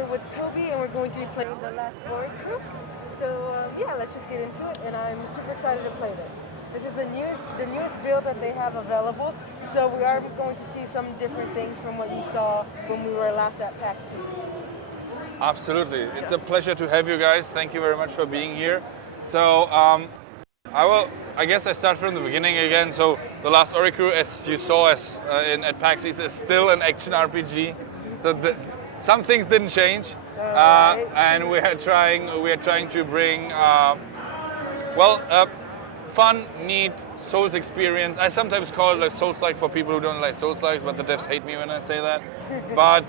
here with Toby, and we're going to be playing the Last Oricru. So yeah, let's just get into it, and I'm super excited to play this. This is the newest build that they have available, so we are going to see some different things from what you saw when we were last at PAX. Absolutely. It's a pleasure to have you guys. Thank you very much for being here. So I guess I start from the beginning again. So the Last Oricru, as you saw at PAX, is still an action RPG. So some things didn't change, and we are trying to bring fun, neat Souls experience. I sometimes call it like Souls-like for people who don't like Souls-likes, but the devs hate me when I say that. But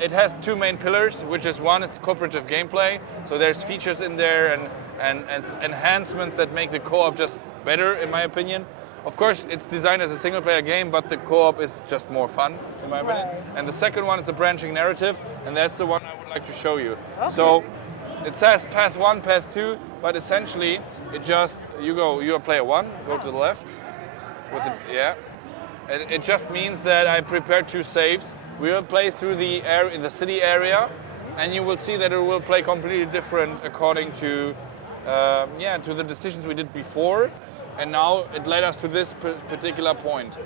it has two main pillars, which is one is cooperative gameplay. So there's features in there and enhancements that make the co-op just better, in my opinion. Of course, it's designed as a single-player game, but the co-op is just more fun, in my opinion. And the second one is the branching narrative, and that's the one I would like to show you. Okay. So it says path 1, path 2, but essentially it just, you're player 1, go to the left. And it just means that I prepared 2 saves. We will play through the city area, and you will see that it will play completely different according to the decisions we did before. And now it led us to this particular point.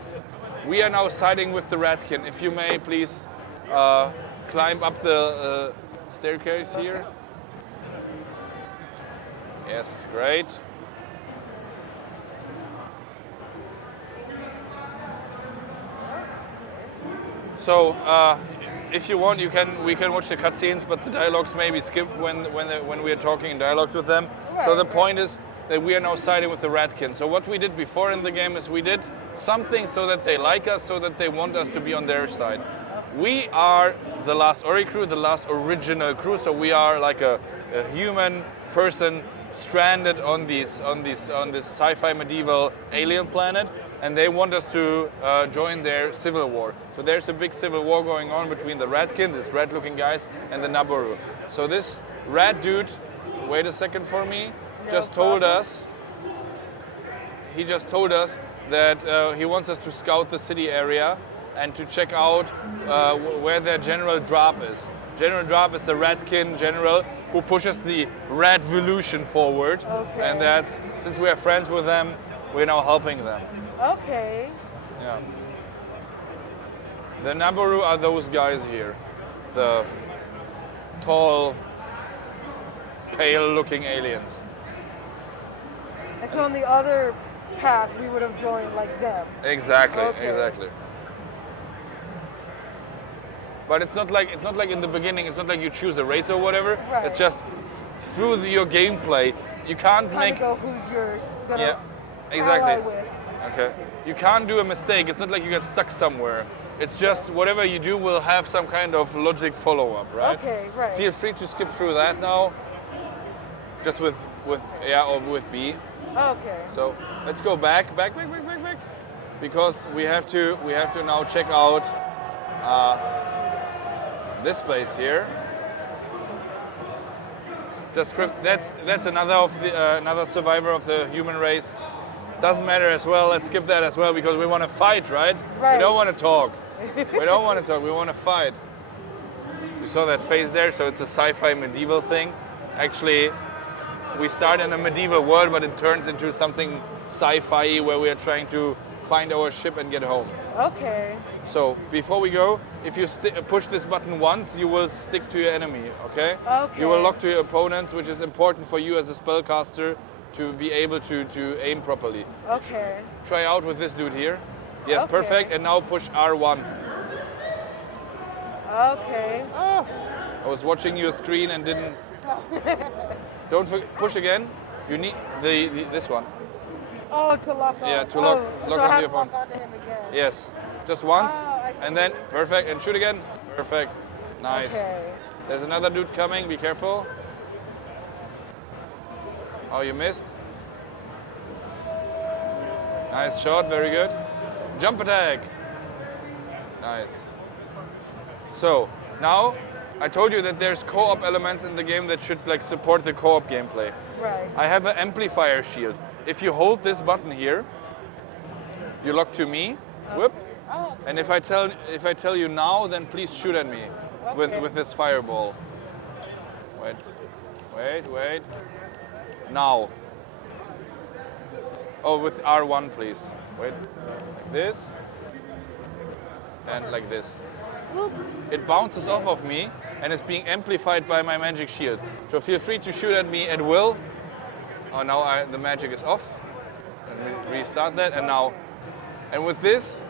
We are now siding with the Ratkin. If you may, please climb up the staircase here. Yes, great. So, if you want, we can watch the cutscenes, but the dialogues may be skipped when we are talking in dialogues with them. Right. So the point is that we are now siding with the Ratkin. So what we did before in the game is we did something so that they like us, so that they want us to be on their side. We are the Last Oricru, the last original crew. So we are like a human person stranded on this sci-fi medieval alien planet, and they want us to join their civil war. So there's a big civil war going on between the Ratkin, these red-looking guys, and the Naboru. So this rat dude, wait a second for me, just told us that he wants us to scout the city area and to check out where their General Drop is. General Drop is the Ratkin general who pushes the Radvolution forward. Okay. And that's, since we are friends with them, we're now helping them. Okay. Yeah. The Naboru are those guys here. The tall, pale-looking aliens. And so on the other path, we would have joined like them. Exactly, okay. Exactly. But it's not like in the beginning. It's not like you choose a race or whatever. Right. It's just through your gameplay. You can't make. Go who you're gonna exactly. ally with. Okay. You can't do a mistake. It's not like you get stuck somewhere. It's just whatever you do will have some kind of logic follow-up, right? Okay, right. Feel free to skip through that now. Just with or with B. Okay. So let's go back, because we have to now check out this place here. The script. That's another survivor of the human race. Doesn't matter as well. Let's skip that as well because we want to fight, right? Right. We don't want to talk. We don't want to talk. We want to fight. You saw that face there, so it's a sci-fi medieval thing. Actually, we start in a medieval world, but it turns into something sci-fi where we are trying to find our ship and get home. Okay. So before we go, if you push this button once, you will stick to your enemy, okay? Okay. You will lock to your opponents, which is important for you as a spellcaster to be able to aim properly. Okay. Try out with this dude here. Yes, okay. Perfect. And now push R1. Okay. I was watching your screen and didn't. Don't push again. You need this one. Oh, to lock on. Yeah, to lock so onto I have your to lock opponent. onto him again. Yes, just once, and then see. perfect, and shoot again. Perfect, nice. Okay. There's another dude coming. Be careful. Oh, you missed. Nice shot. Very good. Jump attack. Nice. So now, I told you that there's co-op elements in the game that should support the co-op gameplay. Right. I have an amplifier shield. If you hold this button here, you lock to me. Whoop. Oh. And if I tell you now, then please shoot at me. with this fireball. Wait. Now. Oh, with R1, please. Wait, like this, and like this. It bounces off of me, and is being amplified by my magic shield. So feel free to shoot at me at will. Oh, now the magic is off. Let me restart that, and now. And with this,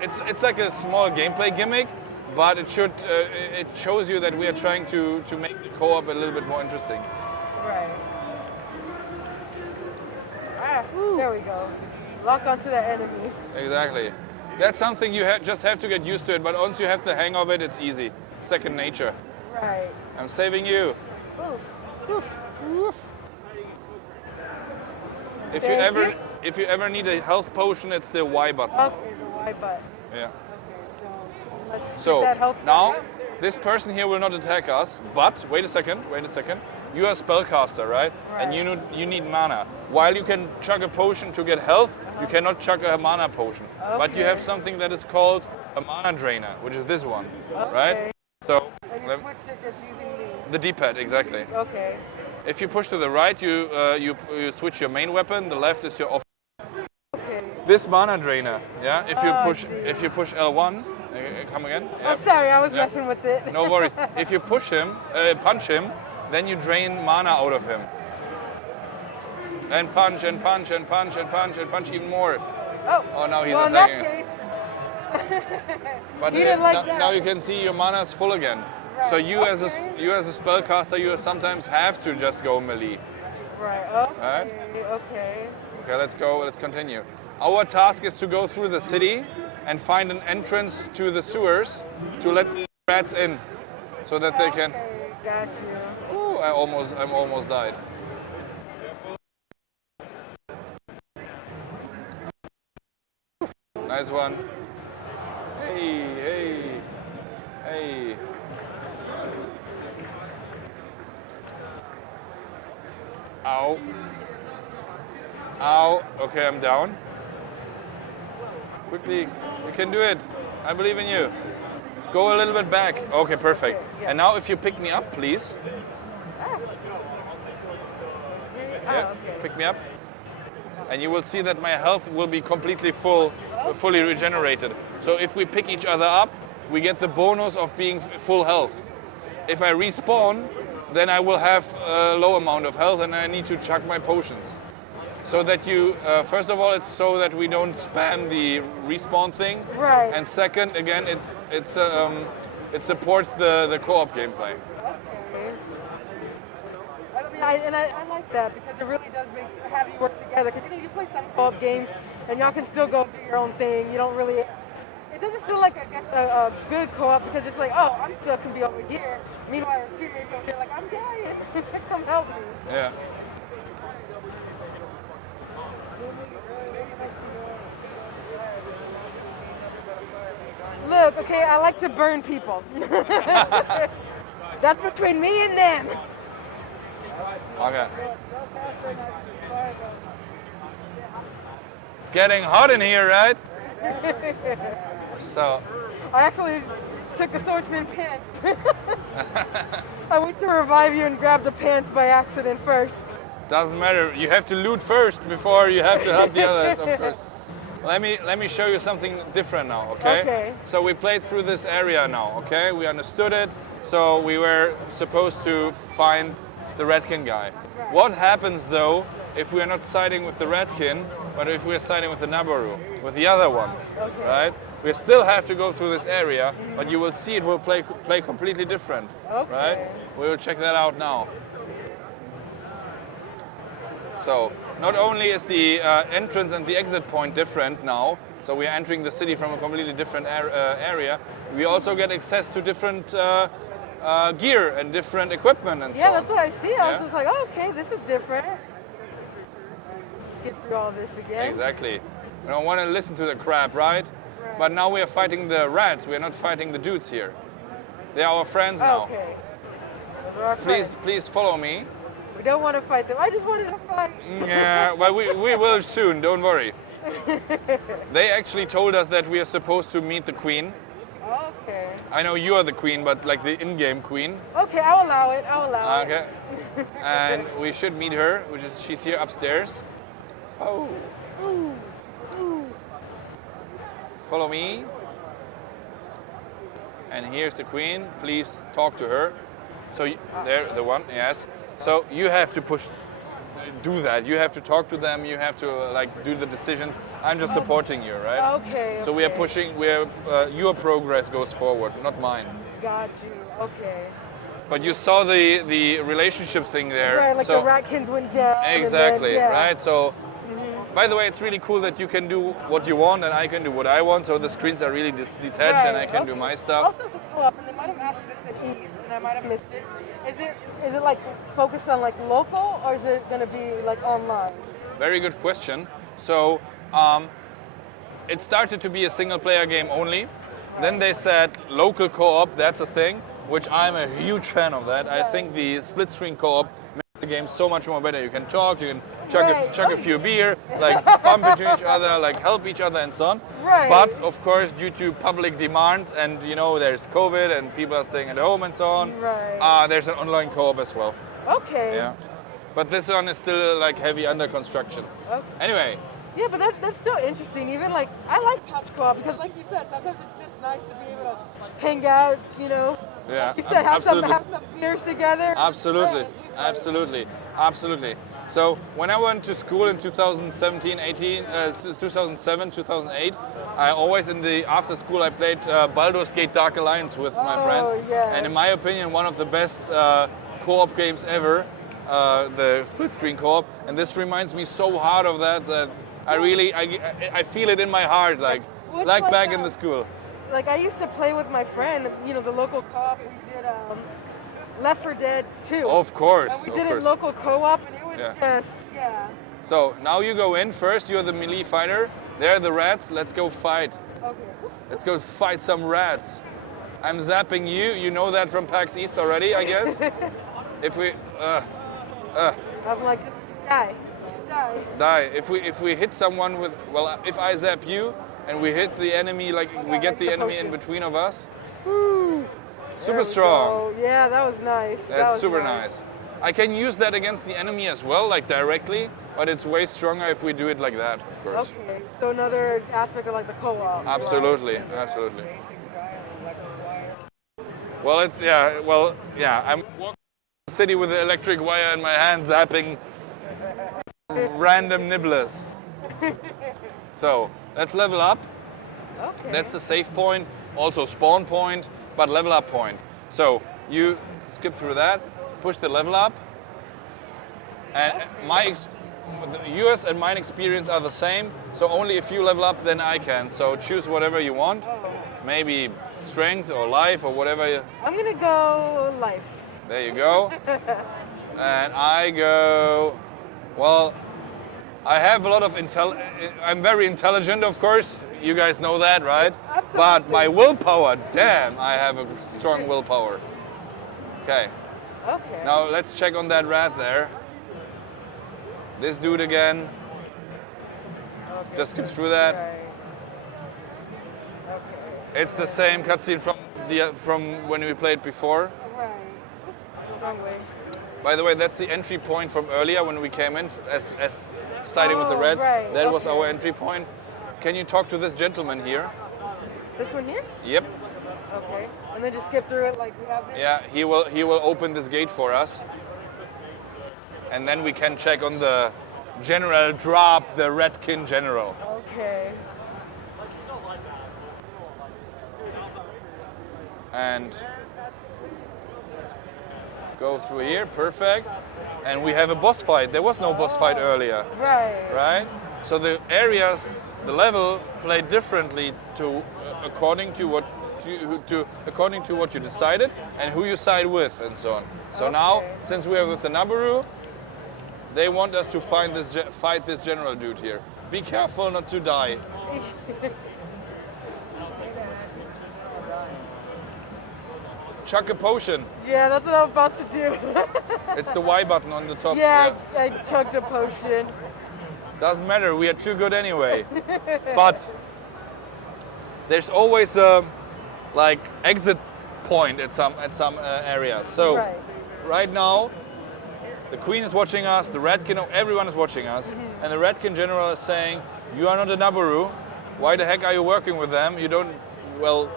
it's like a small gameplay gimmick, but it shows you that we are trying to make the co-op a little bit more interesting. Right. There we go. Lock onto that enemy. Exactly. That's something you just have to get used to it, but once you have the hang of it, it's easy. Second nature. Right. I'm saving you. Oof. If you ever need a health potion, it's the Y button. Okay, the Y button. Yeah. Okay, so let's get that health now, back. this person here will not attack us, but wait a second. You are a spellcaster, right? And you need mana. While you can chug a potion to get health, you cannot chug a mana potion. Okay. But you have something that is called a mana drainer, which is this one, right? So and you switched it just using the D-pad, exactly. Okay. If you push to the right, you switch your main weapon. The left is your off. Okay. This mana drainer, yeah. If you push L1, come again. Yeah. I'm sorry, I was messing with it. No worries. If you punch him, then you drain mana out of him. And punch even more. Oh, now he's attacking. In that case. But he didn't like that. Now you can see your mana is full again. Right. So you as a spellcaster, you sometimes have to just go melee. Right. Okay. Right? Okay. Okay, let's go. Let's continue. Our task is to go through the city and find an entrance to the sewers to let the rats in, so that they can. Got you. Ooh, I almost died. Nice one. Hey. Ow. Okay, I'm down. Quickly, you can do it. I believe in you. Go a little bit back. Okay, perfect. Yeah. And now if you pick me up, please. Okay. Pick me up. And you will see that my health will be completely fully regenerated. So if we pick each other up, we get the bonus of being full health. If I respawn, then I will have a low amount of health and I need to chug my potions. So that you, first of all, it's so that we don't spam the respawn thing. Right. And second, again, it supports the co-op gameplay. Okay. I like that because it really does have you work together. Because you play some co-op games and y'all can still go do your own thing. You don't really. It doesn't feel like, I guess, a good co-op because it's like, oh, I'm still can be over here. Meanwhile, your teammates over here like, I'm dying. Come help me. Yeah. Look, okay, I like to burn people. That's between me and them. Okay. It's getting hot in here, right? So. I actually took a swordsman pants. I went to revive you and grabbed the pants by accident first. Doesn't matter. You have to loot first before you have to help the others, of course. Let me show you something different now, okay? Okay. So we played through this area now, okay? We understood it. So we were supposed to find the Redkin guy. Right. What happens though if we are not siding with the Redkin, but if we are siding with the Nabaru, with the other ones, okay. right? We still have to go through this area, but you will see it will play completely different, okay. right? We will check that out now. So not only is the entrance and the exit point different now, so we are entering the city from a completely different area, we also get access to different gear and different equipment and so on. Yeah, that's what I see. I was Yeah? just like, oh, okay, this is different. Get through all this again. Exactly. We don't want to listen to the crap, right? But now we are fighting the rats. We are not fighting the dudes here. They are our friends now. Okay. Those are our friends. Please follow me. We don't want to fight them. I just wanted to fight. Yeah, well, we will soon. Don't worry. They actually told us that we are supposed to meet the queen, Okay. I know you are the queen, but like the in-game queen. Okay, I'll allow it. I'll allow Okay. And we should meet her, which is she's here upstairs. Oh. it. Ooh. Ooh. Follow me. And here's the queen. Please talk to her. So there, the one, yes. So you have to do that. You have to talk to them. You have to like do the decisions. I'm just supporting you, right? Okay. So we are pushing. Your progress goes forward, not mine. Got you. Okay. But you saw the relationship thing there. Right, like so, the ratkins went down. Exactly, and then, yeah. right? So, by the way, it's really cool that you can do what you want and I can do what I want. So the screens are really detached and I can do my stuff. Also, the co-op, and they might have asked this at ease, and I might have missed it. Is it like focused on like local, or is it going to be like online? Very good question. So, it started to be a single-player game only. Then they said local co-op, that's a thing, which I'm a huge fan of that. I think the split-screen co-op makes the game so much more better. You can talk, you can chuck a few beer, like bump into each other, like help each other and so on. Right. But of course, due to public demand and there's COVID and people are staying at home and so on, there's an online co-op as well. Okay. Yeah. But this one is still like heavy under construction. Okay. Anyway. Yeah, but that's still interesting. Even like, I like couch co-op because like you said, sometimes it's just nice to be able to hang out, Yeah, like you said, have some beers together. Absolutely, absolutely, absolutely. So when I went to school in 2017, 2007, 2008, I always after school I played Baldur's Gate Dark Alliance with my friends. Yeah. And in my opinion, one of the best co-op games ever, the split screen co-op. And this reminds me so hard of that I feel it in my heart, like back in the school. Like I used to play with my friend, the local co-op. We did Left 4 Dead 2. Of course. And we did it local co-op, and it was just, So now you go in first. You're the melee fighter. They're the rats. Let's go fight. Okay. Let's go fight some rats. I'm zapping you. You know that from PAX East already, I guess. If we, I'm like, just die. Die. If we hit someone with, if I zap you and we hit the enemy, we get the enemy in between of us. Woo. Super strong. Yeah, that was nice. That's super nice. I can use that against the enemy as well, like directly, but it's way stronger if we do it like that, of course. Okay, so another aspect of like the co-op. Absolutely, absolutely. Well, I'm walking the city with the electric wire in my hand, zapping random nibblers. So let's level up. Okay. That's the save point, also spawn point, but level up point. So you skip through that, push the level up, and yours and mine experience are the same. So only if you level up, then I can. So choose whatever you want. Maybe strength or life or whatever. I'm gonna go life. There you go. And I go, I have a lot of I'm very intelligent, of course. You guys know that, right? Absolutely. But my willpower, damn, I have a strong willpower. Okay. Okay. Now let's check on that rat there. This dude again. Okay. Just skip through that. Right. Okay. It's the same cutscene from when we played before. Right. Wrong way. By the way, that's the entry point from earlier when we came in as siding with the reds. Right. That was our entry point. Can you talk to this gentleman here? This one here? Yep. Okay. And then just skip through it like we have been? Yeah, he will open this gate for us. And then we can check on the general drop, the Redkin general. Okay. And go through here, perfect. And we have a boss fight. There was no boss fight earlier. Right. Right? So the areas, the level played differently according to what you decided and who you side with and so on. So now, since we are with the Nabaru, they want us to fight this general dude here. Be careful not to die. Chuck a potion. Yeah, that's what I'm about to do. It's the Y button on the top. Yeah, I chugged a potion. Doesn't matter, we are too good anyway. But there's always a like exit point at some areas. So right now, the Queen is watching us, the Redkin, everyone is watching us, and the Redkin General is saying, "You are not a Nabaru. Why the heck are you working with them? You don't. Well,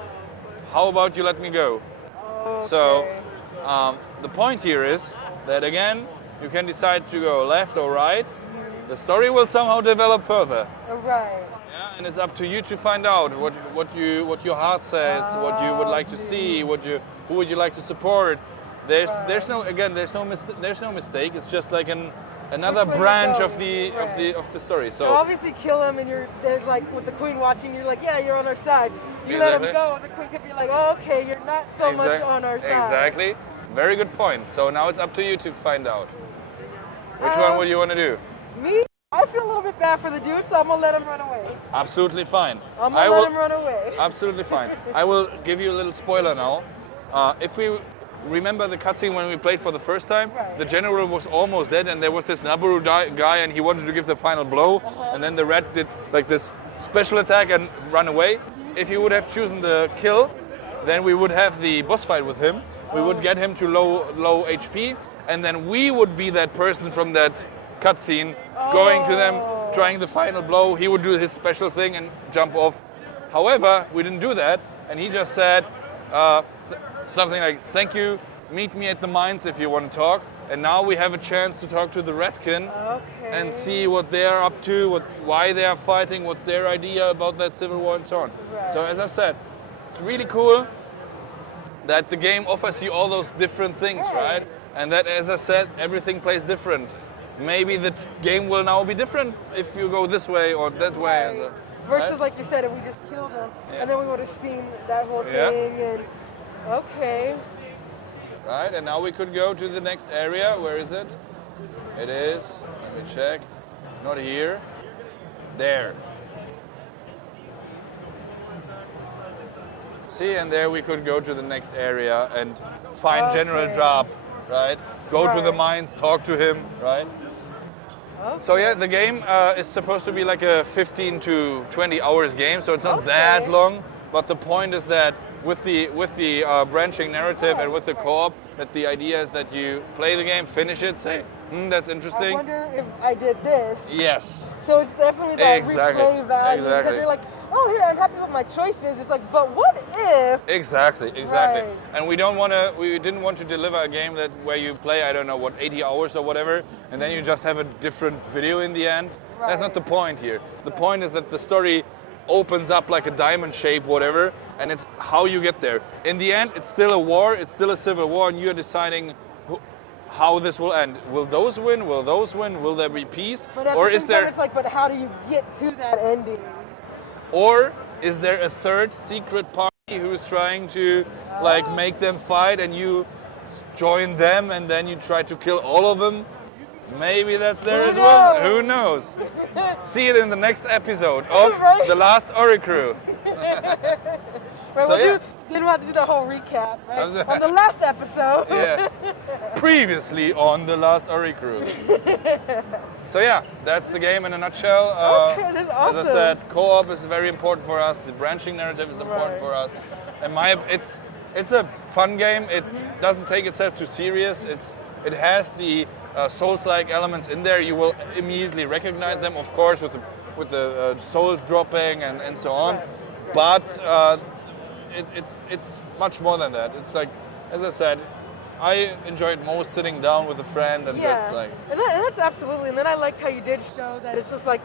how about you let me go?" Okay. So the point here is that again, you can decide to go left or right. The story will somehow develop further. Right. Yeah, and it's up to you to find out what your heart says, what you would like to see, who would you like to support. There's no mistake. It's just like another branch of the story. So obviously kill him, and there's like with the Queen watching, you're like, yeah, you're on our side. You let him go, and the Queen could be like, oh, okay, you're not so much on our side. Exactly. Very good point. So now it's up to you to find out. Which one would you want to do? Me? I feel a little bit bad for the dude, so I'm gonna let him run away. Absolutely fine. I'm gonna let him run away. Absolutely fine. I will give you a little spoiler now. If we remember the cutscene when we played for the first time, the general was almost dead, and there was this Nabaru guy, and he wanted to give the final blow, and then the red did like this special attack and run away. If you would have chosen the kill, then we would have the boss fight with him. We would get him to low HP, and then we would be that person from that cutscene going to them, trying the final blow. He would do his special thing and jump off. However, we didn't do that, and he just said something like, "Thank you, meet me at the mines if you want to talk." And now we have a chance to talk to the Redkin and see what they're up to, why they are fighting, what's their idea about that civil war and so on. So as I said, it's really cool that the game offers you all those different things, right? And that, as I said, everything plays different. Maybe the game will now be different if you go this way or that way. So, versus, like you said, if we just killed him, and then we would have seen that whole thing, and okay. Right, and now we could go to the next area. Where is it? It is, let me check, not here, there. See, and there we could go to the next area and find General Drab, right? Go to the mines, talk to him, right? So yeah, the game is supposed to be like a 15 to 20 hours game, so it's not that long. But the point is that with the branching narrative and with the co-op, that the idea is that you play the game, finish it, say, that's interesting. I wonder if I did this. Yes. So it's definitely that replay value. Because you're like, oh, here, I'm happy with my choices. It's like, but what if? Exactly. And we didn't want to deliver a game where you play, I don't know, 80 hours or whatever, and then you just have a different video in the end. That's not the point here. The point is that the story opens up like a diamond shape, whatever, and it's how you get there. In the end, it's still a war, it's still a civil war, and you're deciding how this will end. Will those win? Will those win? Will there be peace? But at the same time, it's like, but how do you get to that ending? Or is there a third secret party who's trying to like make them fight, and you join them, and then you try to kill all of them? Maybe that's there as well. Who knows? See it in the next episode of The Last Oricru. Then we'll have to do the whole recap, right? On the last episode. Yeah. Previously on The Last Oricru. So yeah, that's the game in a nutshell. That's awesome. As I said, co-op is very important for us. The branching narrative is important for us. And it's a fun game. It doesn't take itself too serious. It has the Souls-like elements in there. You will immediately recognize them, of course, with the souls dropping and so on. But it's much more than that. It's like, as I said, I enjoyed most sitting down with a friend and just playing. And that's absolutely. And then I liked how you did show that it's just like,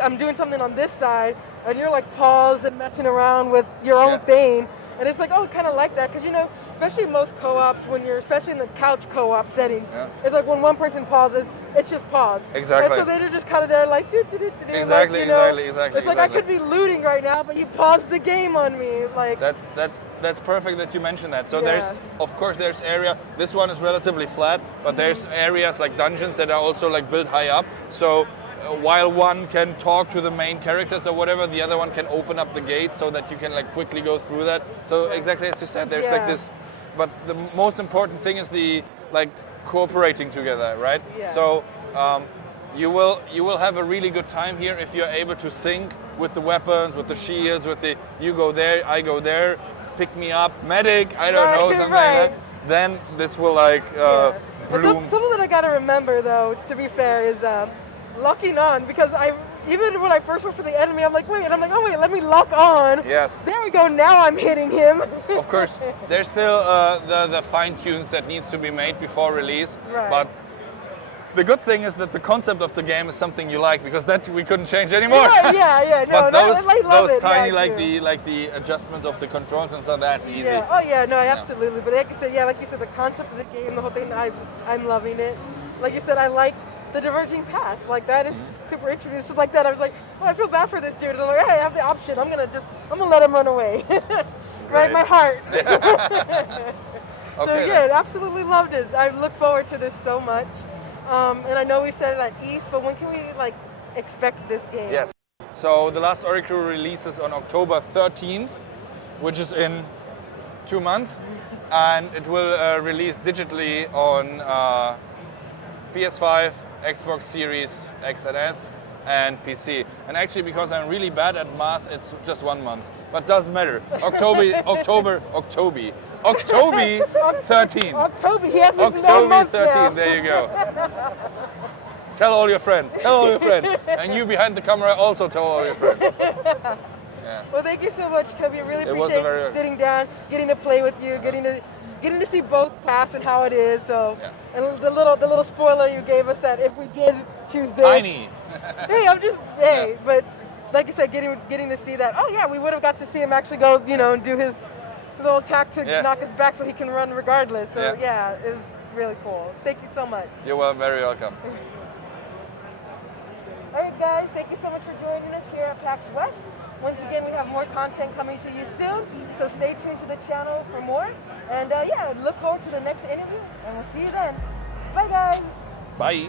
I'm doing something on this side, and you're like paused and messing around with your own thing. And it's like, oh, kind of like that, because especially most co-ops, especially in the couch co-op setting, it's like when one person pauses, it's just pause. Exactly. And so they're just kind of there like, Exactly. It's like I could be looting right now, but you paused the game on me, like. That's perfect that you mentioned that. So there's area. This one is relatively flat, but there's areas like dungeons that are also like built high up. So while one can talk to the main characters or whatever, the other one can open up the gate so that you can like quickly go through that. So exactly as you said, there's like this, but the most important thing is the like cooperating together, right? Yeah. So you will have a really good time here if you're able to sync with the weapons, with the shields, you go there, I go there, pick me up, medic, I don't know, something right. like that, then this will like bloom. Something that I gotta remember though, to be fair, is locking on, because even when I first went for the enemy, I'm like, wait, and I'm like, oh wait, let me lock on. Yes. There we go, now I'm hitting him. Of course, there's still the fine tunes that needs to be made before release, Right. but the good thing is that the concept of the game is something you like, because that we couldn't change anymore. Yeah, no, but those, I love those it. tiny Yeah, like the adjustments of the controls and so, that's easy. Yeah. Oh yeah, no, absolutely. But like you said, like you said, the concept of the game, the whole thing, I'm loving it. Like you said, I like the diverging paths. Like that is super interesting. It's just like that. I was like, oh, I feel bad for this dude. And I'm like, hey, I have the option. I'm gonna let him run away. Right, my heart. So Okay, yeah, absolutely loved it. I look forward to this so much. And I know we said it at East, but when can we like expect this game? Yes. So the Last Oricru releases on October 13th, which is in 2 months, and it will release digitally on PS5, Xbox Series X and S, and PC. And actually, because I'm really bad at math, it's just 1 month, but doesn't matter. October 13th. October, he has October 13th, there you go. Tell all your friends, And you behind the camera also tell all your friends. Yeah. Well, thank you so much, Toby. I really It was appreciate sitting down, getting to play with you, getting to see both paths and how it is. So, and the little spoiler you gave us that if we did choose this. Tiny. But like you said, getting to see that. Oh yeah, we would have got to see him actually go, and do his little attack to knock us back so he can run regardless. So yeah, it was really cool. Thank you so much. You're very welcome. All right, guys, thank you so much for joining us here at PAX West. Once again, we have more content coming to you soon, so stay tuned to the channel for more. And look forward to the next interview, and we'll see you then. Bye, guys. Bye.